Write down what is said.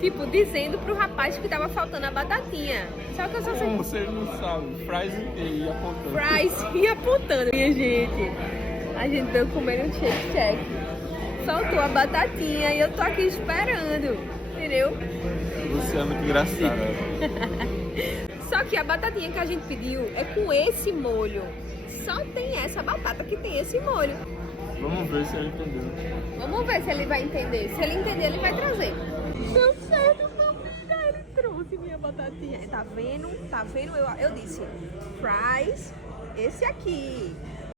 Tipo, dizendo pro rapaz que tava faltando a batatinha. Só que eu só sei. Como você não sabe? Fries e apontando. Fries e apontando, minha gente. A gente veio comendo um shake shack. Faltou a batatinha e eu tô aqui esperando. Entendeu? Você é muito engraçada. Só que a batatinha que a gente pediu é com esse molho. Só tem essa batata que tem esse molho. Vamos ver se ele entendeu. Vamos ver se ele vai entender. Se ele entender, ele vai trazer. Deu certo, família. Ele trouxe minha batatinha. Tá vendo? Tá vendo? Eu disse, fries, esse aqui.